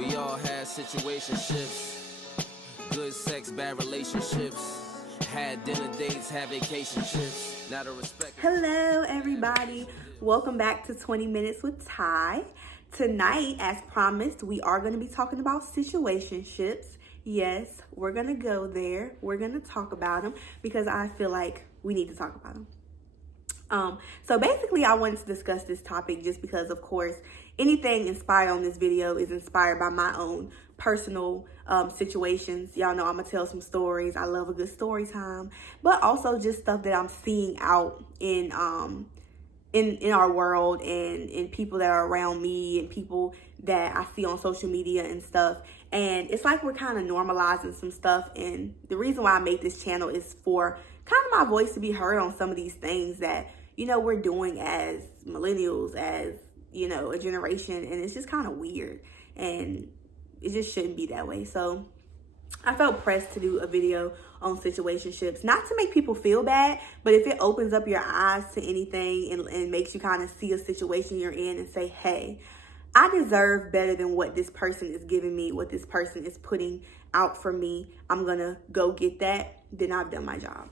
We all had situationships, good sex, bad relationships, had dinner dates, had vacation trips, not a respect. Hello everybody, welcome back to 20 Minutes with Ty. Tonight, as promised, we are going to be talking about situationships. Yes, we're going to go there. We're going to talk about them because I feel like we need to talk about them. So basically, I wanted to discuss this topic just because, of course, anything inspired on this video is inspired by my own personal situations. Y'all know I'm gonna tell some stories. I love a good story time, but also just stuff that I'm seeing out in our world and in people that are around me and people that I see on social media and stuff. And it's like we're kind of normalizing some stuff. And the reason why I made this channel is for kind of my voice to be heard on some of these things that, you know, we're doing as millennials, as, you know, a generation. And it's just kind of weird. And it just shouldn't be that way. So I felt pressed to do a video on situationships, not to make people feel bad, but if it opens up your eyes to anything and makes you kind of see a situation you're in and say, hey, I deserve better than what this person is giving me, what this person is putting out for me. I'm gonna go get that. Then I've done my job.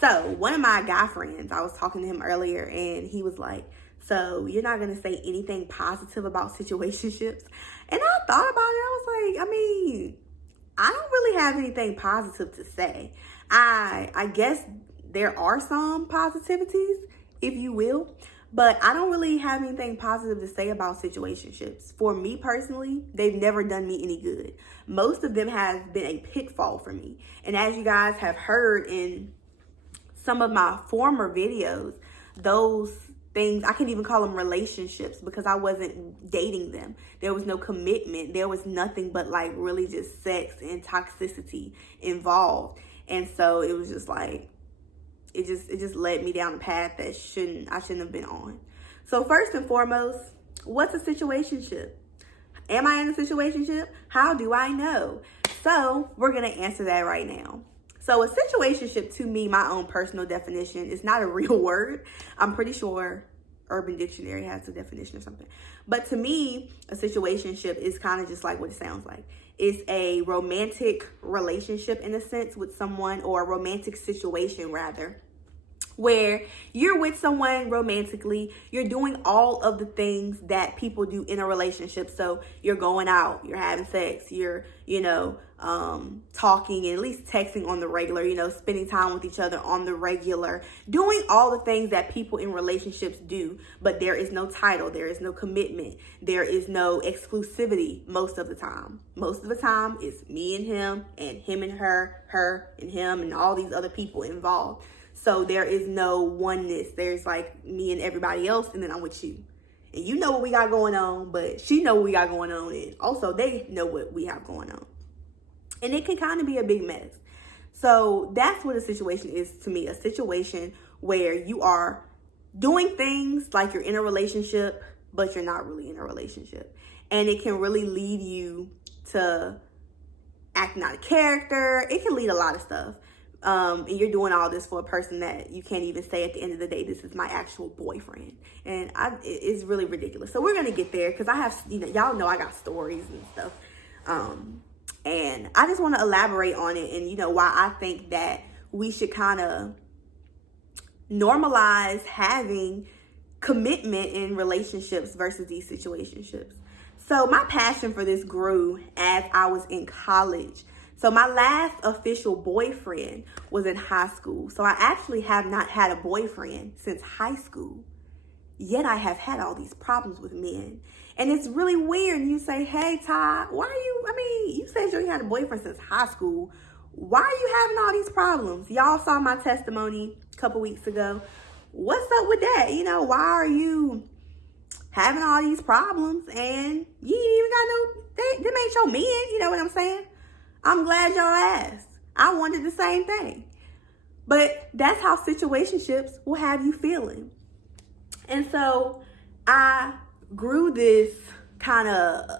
So one of my guy friends, I was talking to him earlier and he was like, so you're not going to say anything positive about situationships? And I thought about it. I was like, I don't really have anything positive to say. I guess there are some positivities, if you will, but I don't really have anything positive to say about situationships. For me personally, they've never done me any good. Most of them have been a pitfall for me. And as you guys have heard in some of my former videos, those things, I can't even call them relationships because I wasn't dating them. There was no commitment. There was nothing but like really just sex and toxicity involved. And so it was just like, it just led me down a path that I shouldn't have been on. So first and foremost, what's a situationship? Am I in a situationship? How do I know? So we're going to answer that right now. So a situationship, to me, my own personal definition, is not a real word. I'm pretty sure Urban Dictionary has a definition or something. But to me, a situationship is kind of just like what it sounds like. It's a romantic relationship in a sense with someone, or a romantic situation rather, where you're with someone romantically, you're doing all of the things that people do in a relationship. So you're going out, you're having sex, you're, talking and at least texting on the regular, spending time with each other on the regular, doing all the things that people in relationships do, but there is no title, there is no commitment, there is no exclusivity most of the time. Most of the time it's me and him and her and him and all these other people involved. So there is no oneness. There's like me and everybody else, and then I'm with you. And you know what we got going on, but she know what we got going on, and also they know what we have going on. And it can kind of be a big mess. So that's what a situation is to me. A situation where you are doing things like you're in a relationship, but you're not really in a relationship. And it can really lead you to acting out of character. It can lead a lot of stuff. And you're doing all this for a person that you can't even say at the end of the day, this is my actual boyfriend. And it's really ridiculous. So we're going to get there because I have, y'all know I got stories and stuff. And I just want to elaborate on it and, why I think that we should kind of normalize having commitment in relationships versus these situationships. So my passion for this grew as I was in college. So my last official boyfriend was in high school. So I actually have not had a boyfriend since high school. Yet I have had all these problems with men. And it's really weird. You say, hey, Ty, you said you ain't had a boyfriend since high school. Why are you having all these problems? Y'all saw my testimony a couple weeks ago. What's up with that? Why are you having all these problems and you ain't even got them ain't your men? You know what I'm saying? I'm glad y'all asked. I wanted the same thing. But that's how situationships will have you feeling. And so I grew this kind of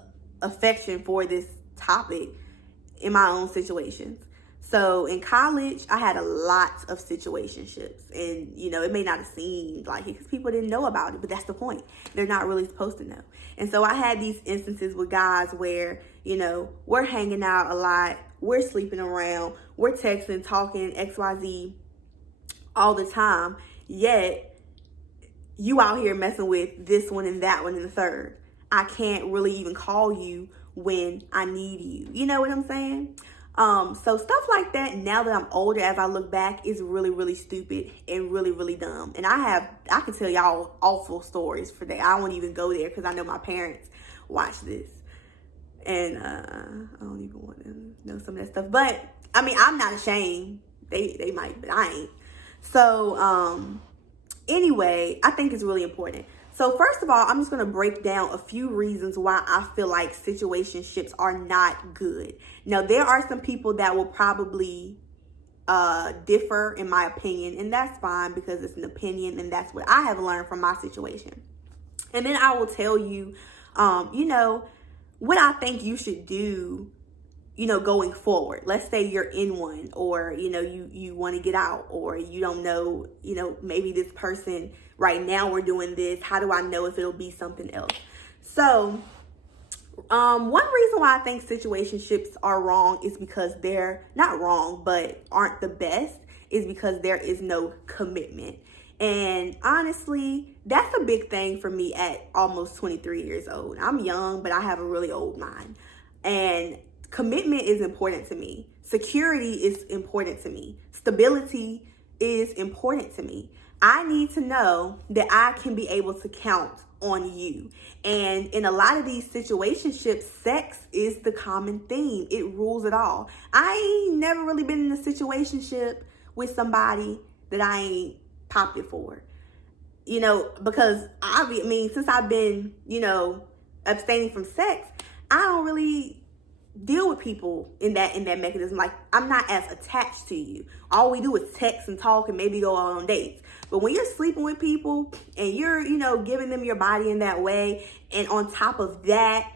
affection for this topic in my own situations. So in college, I had a lot of situationships, and it may not have seemed like it because people didn't know about it, but that's the point. They're not really supposed to know. And so I had these instances with guys where, we're hanging out a lot, we're sleeping around, we're texting, talking, XYZ all the time, yet you out here messing with this one and that one and the third. I can't really even call you when I need you. You know what I'm saying? So stuff like that, now that I'm older, as I look back, is really, really stupid and really, really dumb. And I can tell y'all awful stories for that. I won't even go there because I know my parents watch this. And I don't even want to know some of that stuff. But, I mean, I'm not ashamed. They might, but I ain't. So, anyway, I think it's really important. So first of all, I'm just going to break down a few reasons why I feel like situationships are not good. Now, there are some people that will probably differ in my opinion, and that's fine because it's an opinion and that's what I have learned from my situation. And then I will tell you, what I think you should do, going forward. Let's say you're in one, or, you want to get out, or you don't know, maybe this person right now we're doing this. How do I know if it'll be something else? So, one reason why I think situationships are wrong is because they're not wrong, but aren't the best, is because there is no commitment. And honestly, that's a big thing for me at almost 23 years old. I'm young, but I have a really old mind. And commitment is important to me. Security is important to me. Stability is important to me. I need to know that I can be able to count on you. And in a lot of these situationships, sex is the common theme. It rules it all. I ain't never really been in a situationship with somebody that I ain't popped it for. Because since I've been, abstaining from sex, I don't really deal with people in that mechanism. Like, I'm not as attached to you. All we do is text and talk and maybe go on dates. But when you're sleeping with people and you're, giving them your body in that way, and on top of that,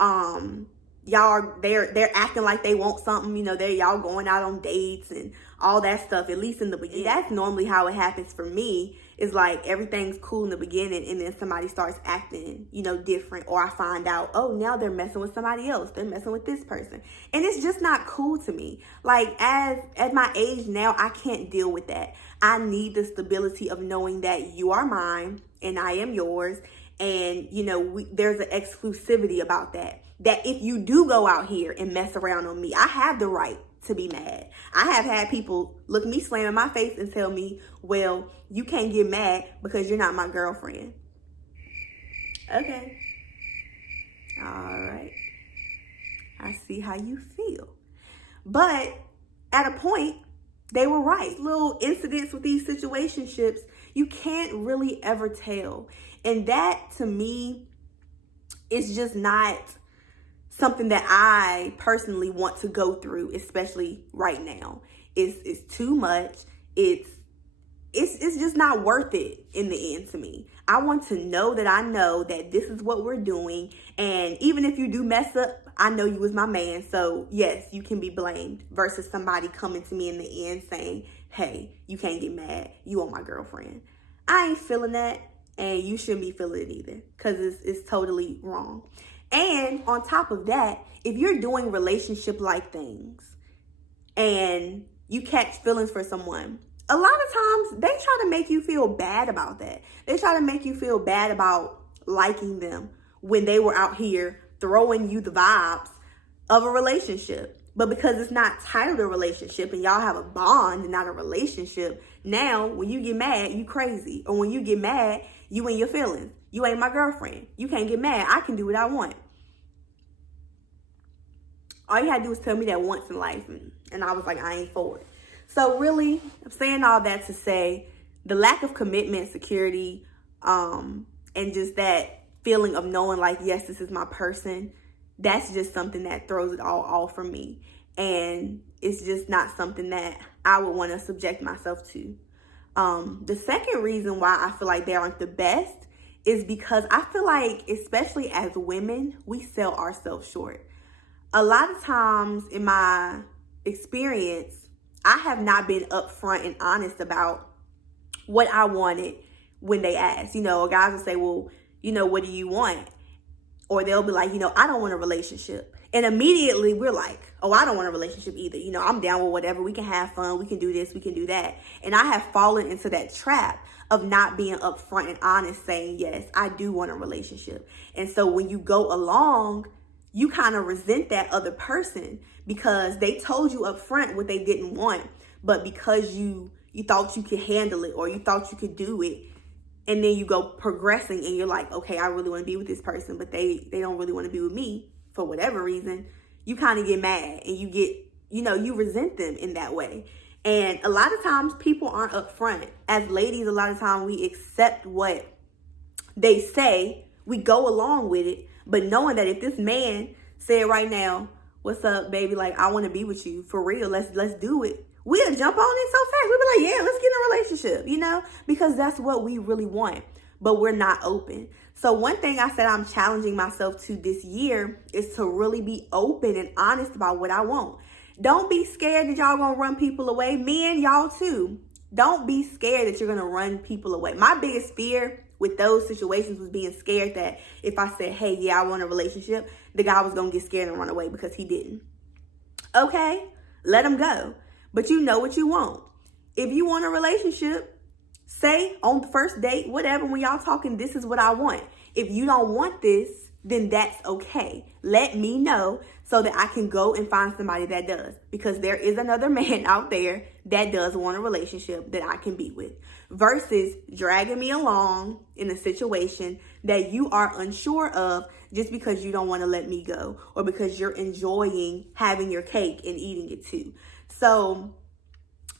they're acting like they want something, y'all going out on dates and all that stuff, at least in the beginning. That's normally how it happens for me. Is like everything's cool in the beginning, and then somebody starts acting, different, or I find out, oh, now they're messing with somebody else. They're messing with this person. And it's just not cool to me. Like, as at my age now, I can't deal with that. I need the stability of knowing that you are mine and I am yours. And, there's an exclusivity about that. That if you do go out here and mess around on me, I have the right to be mad. I have had people look me slam in my face and tell me, well, you can't get mad because you're not my girlfriend. Okay. All right. I see how you feel. But at a point, they were right. Little incidents with these situationships, you can't really ever tell. And that, to me, is just not something that I personally want to go through, especially right now. It's too much. It's just not worth it in the end to me. I want to know that I know that this is what we're doing. And even if you do mess up, I know you was my man. So yes, you can be blamed, versus somebody coming to me in the end saying, hey, you can't get mad. You are my girlfriend. I ain't feeling that. And you shouldn't be feeling it either, because it's totally wrong. And on top of that, if you're doing relationship-like things and you catch feelings for someone, a lot of times they try to make you feel bad about that. They try to make you feel bad about liking them when they were out here throwing you the vibes of a relationship. But because it's not titled a relationship and y'all have a bond and not a relationship, now when you get mad, you crazy. Or when you get mad, you in your feelings. You ain't my girlfriend. You can't get mad. I can do what I want. All you had to do was tell me that once in life, and I was like, I ain't for it. So really, I'm saying all that to say the lack of commitment, security, and just that feeling of knowing like, yes, this is my person, that's just something that throws it all off for me. And it's just not something that I would want to subject myself to. The second reason why I feel like they aren't the best is because I feel like, especially as women, we sell ourselves short. A lot of times in my experience, I have not been upfront and honest about what I wanted when they asked. Guys will say, well, what do you want? Or they'll be like, I don't want a relationship. And immediately we're like, oh, I don't want a relationship either. I'm down with whatever. We can have fun. We can do this. We can do that. And I have fallen into that trap of not being upfront and honest, saying, yes, I do want a relationship. And so when you go along, you kind of resent that other person because they told you upfront what they didn't want. But because you thought you could handle it or you thought you could do it, and then you go progressing and you're like, okay, I really want to be with this person, but they don't really want to be with me for whatever reason, you kind of get mad and you get, you resent them in that way. And a lot of times people aren't upfront. As ladies, a lot of times we accept what they say, we go along with it, but knowing that if this man said right now, what's up, baby? Like, I want to be with you for real. Let's do it. We'll jump on it so fast. We'll be like, yeah, let's get in a relationship, because that's what we really want, but we're not open. So one thing I said I'm challenging myself to this year is to really be open and honest about what I want. Don't be scared that y'all gonna run people away. Men, y'all too. Don't be scared that you're gonna run people away. My biggest fear with those situations was being scared that if I said, hey, yeah, I want a relationship, the guy was gonna get scared and run away because he didn't. Okay, let him go. But you know what you want. If you want a relationship, say on the first date, whatever, when y'all talking, this is what I want. If you don't want this, then that's okay. Let me know so that I can go and find somebody that does. Because there is another man out there that does want a relationship that I can be with. Versus dragging me along in a situation that you are unsure of just because you don't want to let me go. Or because you're enjoying having your cake and eating it too. So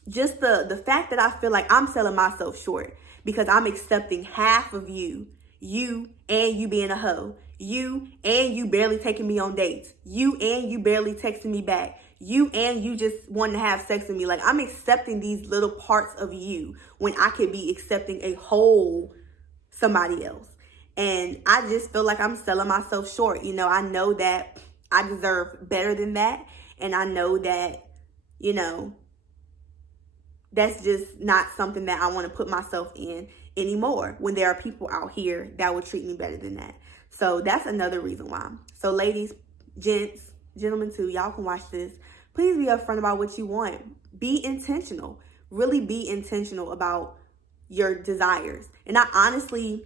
just the fact that I feel like I'm selling myself short because I'm accepting half of you and you being a hoe, you and you barely taking me on dates, you and you barely texting me back, you and you just wanting to have sex with me. Like, I'm accepting these little parts of you when I could be accepting a whole somebody else. And I just feel like I'm selling myself short. I know that I deserve better than that. And I know that, that's just not something that I want to put myself in anymore when there are people out here that would treat me better than that. So that's another reason why. So ladies, gents, gentlemen too, y'all can watch this. Please be upfront about what you want. Be intentional. Really be intentional about your desires. And I honestly,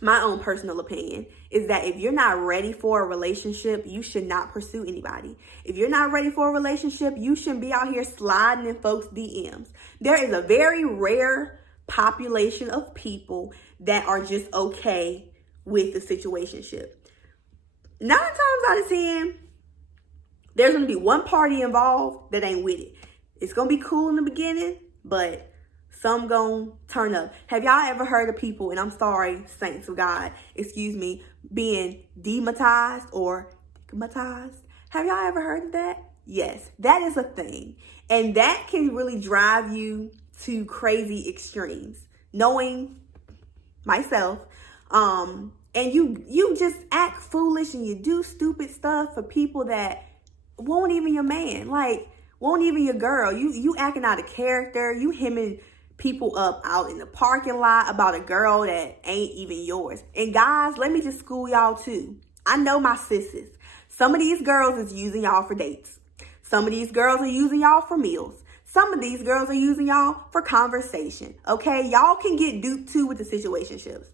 my own personal opinion is that if you're not ready for a relationship, you should not pursue anybody. If you're not ready for a relationship, you shouldn't be out here sliding in folks' DMs. There is a very rare population of people that are just okay with the situationship. 9 times out of 10, there's going to be one party involved that ain't with it. It's going to be cool in the beginning, but some gon' turn up. Have y'all ever heard of people, and I'm sorry, saints of God, excuse me, being demonetized or stigmatized? Have y'all ever heard of that? Yes, that is a thing. And that can really drive you to crazy extremes. Knowing myself, and you just act foolish and you do stupid stuff for people that won't even your man, like won't even your girl. You acting out of character, you hemming people up out in the parking lot about a girl that ain't even yours. And guys, let me just school y'all too. I know my sisters. Some of these girls is using y'all for dates. Some of these girls are using y'all for meals. Some of these girls are using y'all for conversation. Okay, y'all can get duped too with the situationships.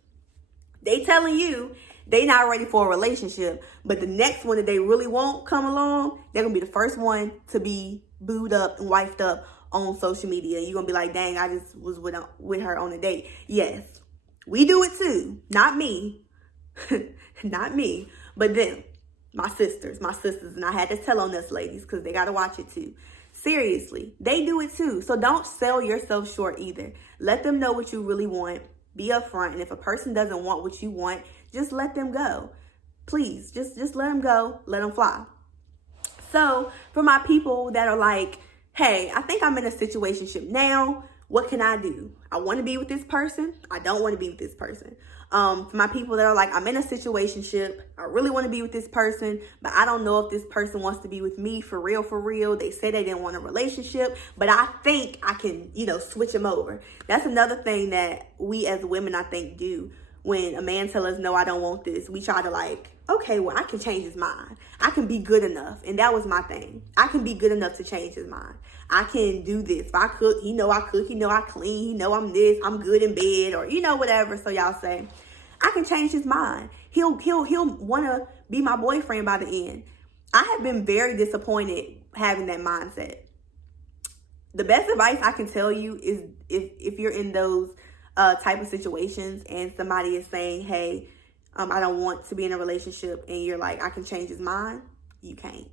They telling you they not ready for a relationship, but the next one that they really want come along, they're gonna be the first one to be booed up and wifed up on social media. You're gonna be like, dang, I just was with her on a date. Yes, we do it too. Not me. Not me, but them. My sisters. And I had to tell on this, ladies, because they gotta watch it too. Seriously, they do it too. So don't sell yourself short either. Let them know what you really want. Be upfront. And if a person doesn't want what you want, just let them go. Please, just let them go. Let them fly. So for my people that are like, hey, I think I'm in a situationship now. What can I do? I want to be with this person. I don't want to be with this person. For my people that are like, I'm in a situationship, I really want to be with this person, but I don't know if this person wants to be with me for real, for real. They say they didn't want a relationship, but I think I can, switch them over. That's another thing that we as women, I think, do. When a man tells us, no, I don't want this, we try to like, okay, well, I can change his mind. I can be good enough. And that was my thing. I can be good enough to change his mind. I can do this. If I cook, he know I cook. He know I clean. He know I'm this. I'm good in bed, or whatever. So y'all say, I can change his mind. He'll want to be my boyfriend by the end. I have been very disappointed having that mindset. The best advice I can tell you is if you're in those type of situations and somebody is saying, hey, I don't want to be in a relationship, and you're like, I can change his mind, you can't.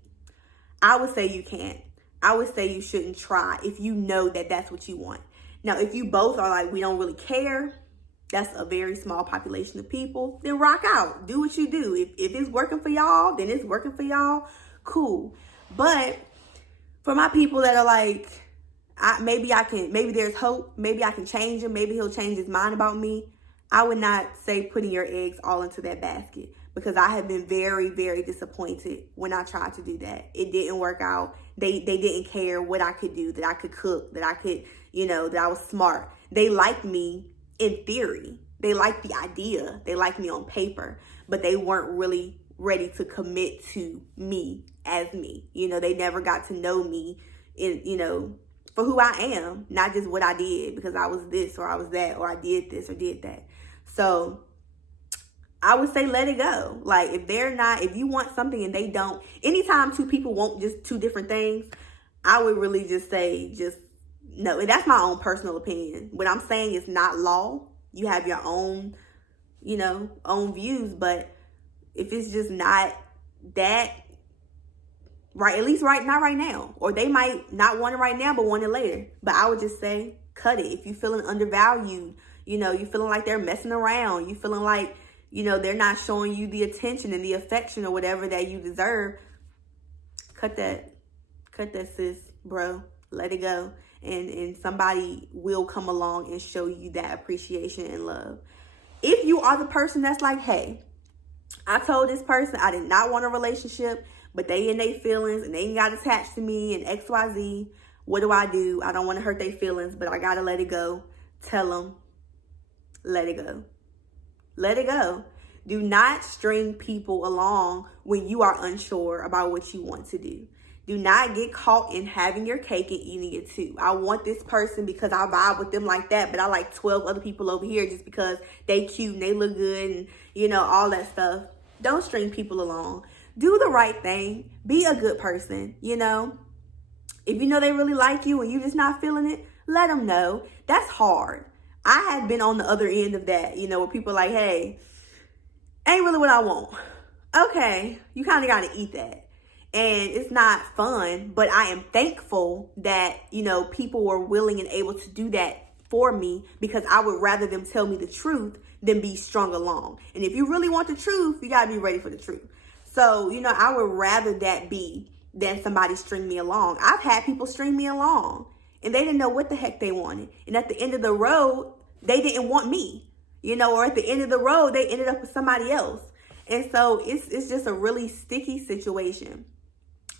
I would say you can't. I would say you shouldn't try if you know that that's what you want. Now, if you both are like, we don't really care, that's a very small population of people, then rock out. Do what you do. If it's working for y'all, then it's working for y'all. Cool. But for my people that are like, maybe there's hope. Maybe I can change him. Maybe he'll change his mind about me. I would not say putting your eggs all into that basket, because I have been very, very disappointed when I tried to do that. It didn't work out. They didn't care what I could do, that I could cook, that I could, that I was smart. They liked me in theory. They liked the idea. They liked me on paper, but they weren't really ready to commit to me as me. They never got to know me for who I am, not just what I did because I was this or I was that or I did this or did that. So I would say let it go. Like if you want something and they don't, anytime two people want just two different things, I would really just say no. And that's my own personal opinion. What I'm saying is not law. You have your own, own views. But if it's just not that right, at least not right now. Or they might not want it right now, but want it later. But I would just say cut it. If you're feeling undervalued, you feeling like they're messing around, you feeling like, they're not showing you the attention and the affection or whatever that you deserve, cut that sis, bro. Let it go. And somebody will come along and show you that appreciation and love. If you are the person that's like, hey, I told this person I did not want a relationship, but they in their feelings and they got attached to me and XYZ, what do? I don't want to hurt their feelings, but I got to let it go. Tell them, let it go. Let it go. Do not string people along when you are unsure about what you want to do. Do not get caught in having your cake and eating it too. I want this person because I vibe with them like that, but I like 12 other people over here just because they cute and they look good and, all that stuff. Don't string people along. Do the right thing. Be a good person, If you know they really like you and you're just not feeling it, let them know. That's hard. I had been on the other end of that, where people are like, hey, ain't really what I want. Okay, you kind of got to eat that. And it's not fun, but I am thankful that, people were willing and able to do that for me, because I would rather them tell me the truth than be strung along. And if you really want the truth, you got to be ready for the truth. So, I would rather that be than somebody string me along. I've had people string me along and they didn't know what the heck they wanted. And at the end of the road, they didn't want me, or at the end of the road, they ended up with somebody else. And so it's just a really sticky situation.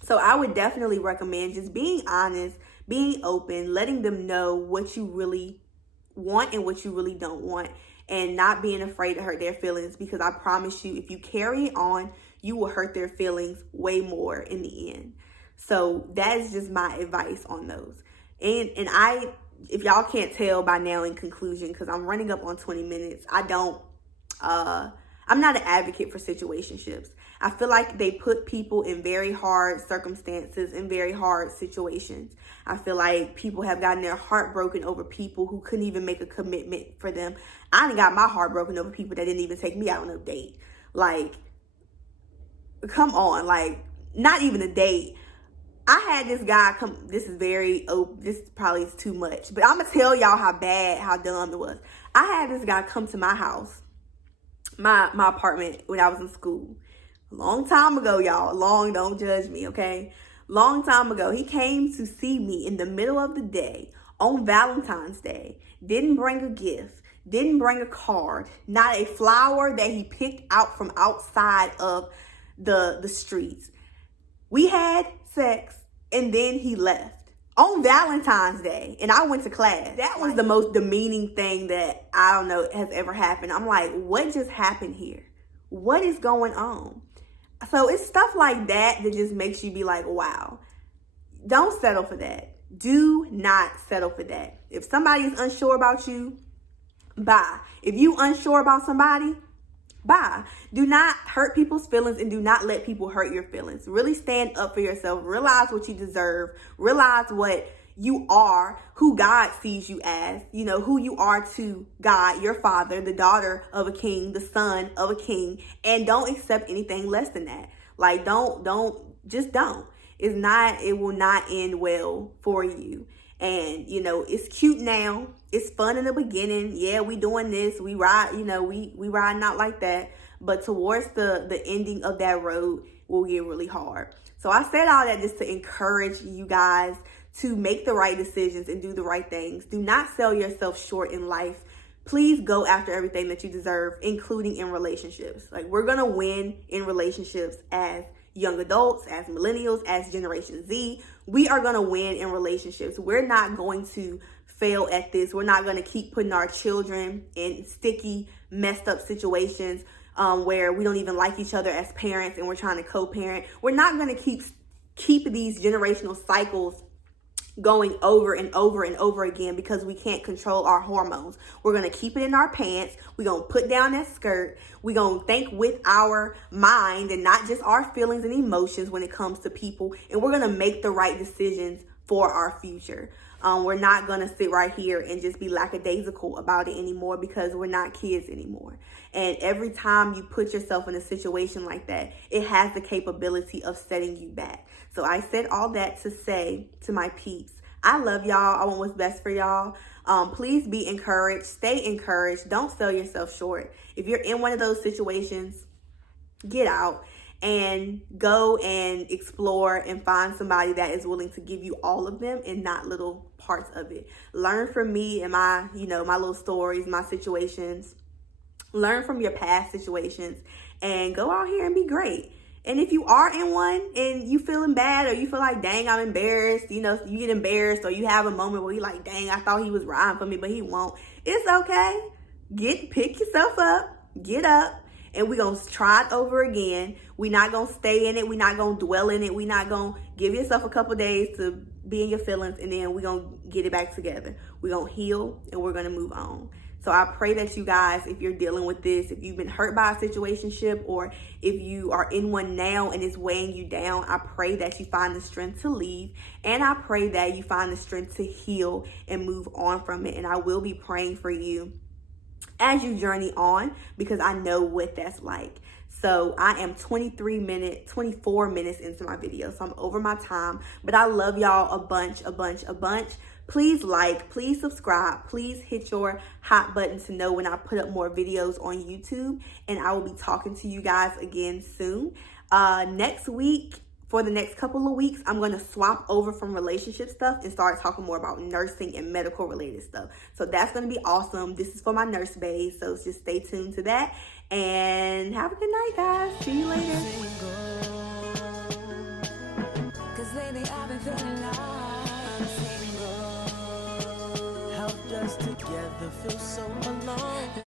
So I would definitely recommend just being honest, being open, letting them know what you really want and what you really don't want, and not being afraid to hurt their feelings, because I promise you, if you carry it on, you will hurt their feelings way more in the end. So that is just my advice on those. And if y'all can't tell by now in conclusion, because I'm running up on 20 minutes, I'm not an advocate for situationships. I feel like they put people in very hard circumstances and very hard situations. I feel like people have gotten their heart broken over people who couldn't even make a commitment for them. I done got my heart broken over people that didn't even take me out on a date. Like, come on, like, not even a date. I had this guy come, this probably is too much, but I'm going to tell y'all how dumb it was. I had this guy come to my house, my apartment, when I was in school. Long time ago, y'all. Don't judge me, okay? Long time ago, he came to see me in the middle of the day on Valentine's Day. Didn't bring a gift. didn't bring a card, not a flower that he picked out from outside of the streets. We had sex and then he left on Valentine's Day, and I went to class. That was the most demeaning thing that, I don't know, has ever happened. I'm like, what just happened here? What is going on? So it's stuff like that that just makes you be like, wow. Don't settle for that. Do not settle for that. If somebody is unsure about you, bye. If you unsure about somebody, bye. Do not hurt people's feelings and do not let people hurt your feelings. Really stand up for yourself. Realize what you deserve. Realize what you are, who God sees you as, you know, who you are to God, your father, the daughter of a king, the son of a king, and don't accept anything less than that. Like, don't. It will not end well for you. And, you know, it's cute now. It's fun in the beginning. Yeah, we doing this. We ride, you know, we riding out like that. But towards the ending of that road will get really hard. So I said all that just to encourage you guys to make the right decisions and do the right things. Do not sell yourself short in life. Please go after everything that you deserve, including in relationships. Like, we're going to win in relationships as young adults, as millennials, as Generation Z. We are going to win in relationships. We're not going to fail at this. We're not going to keep putting our children in sticky, messed up situations where we don't even like each other as parents and we're trying to co-parent. We're not going to keep these generational cycles going over and over and over again because we can't control our hormones. We're going to keep it in our pants. We're going to put down that skirt. We're going to think with our mind and not just our feelings and emotions when it comes to people. And we're going to make the right decisions for our future. We're not going to sit right here and just be lackadaisical about it anymore because we're not kids anymore. And every time you put yourself in a situation like that, it has the capability of setting you back. So I said all that to say to my peeps, I love y'all. I want what's best for y'all. Please be encouraged. Stay encouraged. Don't sell yourself short. If you're in one of those situations, get out and go and explore and find somebody that is willing to give you all of them and not little parts of it. Learn from me and my little stories, my situations. Learn from your past situations and go out here and be great. And if you are in one and you feeling bad or you feel like, dang, I'm embarrassed, you know, you get embarrassed or you have a moment where you're like, dang, I thought he was riding for me, but he won't. It's okay. Pick yourself up, get up, and we're going to try it over again. We're not going to stay in it. We're not going to dwell in it. We're not going to give yourself a couple days to be in your feelings, and then we're going to get it back together. We're going to heal, and we're going to move on. So I pray that you guys, if you're dealing with this, if you've been hurt by a situationship, or if you are in one now and it's weighing you down, I pray that you find the strength to leave. And I pray that you find the strength to heal and move on from it. And I will be praying for you as you journey on, because I know what that's like. So I am 24 minutes into my video. So I'm over my time, but I love y'all a bunch. Please like, please subscribe, please hit your hot button to know when I put up more videos on YouTube. And I will be talking to you guys again soon. Next week, for the next couple of weeks, I'm going to swap over from relationship stuff and start talking more about nursing and medical related stuff. So that's going to be awesome. This is for my nurse babe. So just stay tuned to that. And have a good night, guys. See you later. Cause lately I've been feeling like I'm single. Helped us together feel so alone.